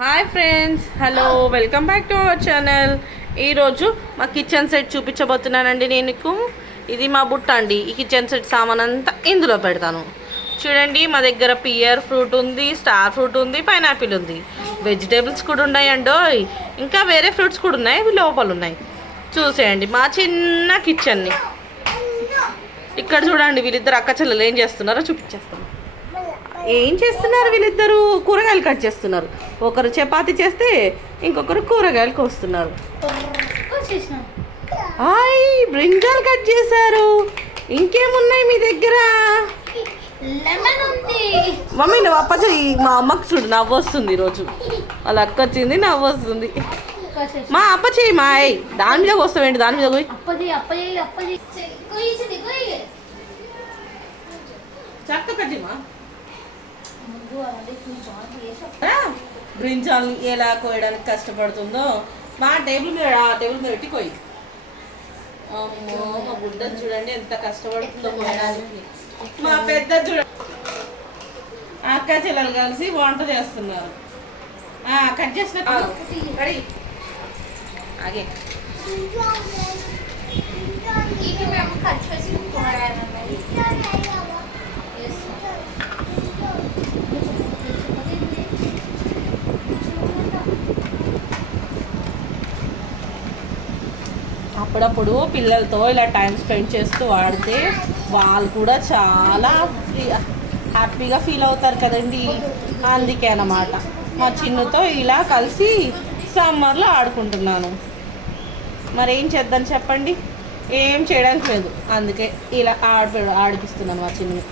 Hi friends, hello, welcome back to our channel. ఈరోజు మా kitchen set చూపించబోతున్నానండి నేను. ఇది మా బుట్ట అండి. ఈ కిచెన్ సెట్ సామాన్ అంతా ఇందులో పెడతాను. చూడండి, మా దగ్గర పియర్ ఫ్రూట్ ఉంది, స్టార్ ఫ్రూట్ ఉంది, పైనాపిల్ ఉంది, వెజిటేబుల్స్ కూడా ఉన్నాయండి. ఇంకా వేరే ఫ్రూట్స్ కూడా ఉన్నాయి, ఇవి లోపల ఉన్నాయి. చూసేయండి మా చిన్న కిచెన్ని. ఇక్కడ చూడండి, వీళ్ళిద్దరు అక్క చెల్లెలు ఏం చేస్తున్నారో చూపించేస్తాను. ఏం చేస్తున్నారు వీళ్ళిద్దరు? కూరగాయలు కట్ చేస్తున్నారు. ఒకరు చపాతి చేస్తే ఇంకొకరు కూరగాయలు కోస్తున్నారు. హాయ్, బ్రింజాల్ కట్ చేశారు. ఇంకేమున్నాయి మీ దగ్గర? మమ్మీ నువ్వు అప్ప చెయ్యి. మా అమ్మకు చూడు నవ్వు వస్తుంది ఈరోజు. వాళ్ళ అక్క వచ్చింది, నవ్వు వస్తుంది. మా అప్ప చెయ్యి. మా దాని మీద వస్తావేంటి? దాని మీద చక్క బ్రింజాల్ని ఎలా కోయడానికి కష్టపడుతుందో మా టేబుల్ మీద పెట్టి కోయి. అమ్మో, మా బుడ్డని చూడండి ఎంత కష్టపడుతుందో కోయడానికి. మా పెద్ద చూడండి, అక్క చెల్లెలు కలిసి వంట చేస్తున్నారు. కట్ చేసిన ఆగే అప్పుడప్పుడు పిల్లలతో ఇలా టైం స్పెండ్ చేస్తూ ఆడితే వాళ్ళు కూడా చాలా హ్యాపీగా ఫీల్ అవుతారు కదండి. అందుకే అన్నమాట మా చిన్నుతో ఇలా కలిసి సమ్మర్లో ఆడుకుంటున్నాను. మరి ఏం చేద్దాం చెప్పండి? ఏం చేయడానికి లేదు, అందుకే ఇలా ఆడిపిస్తున్నాను మా చిన్ను.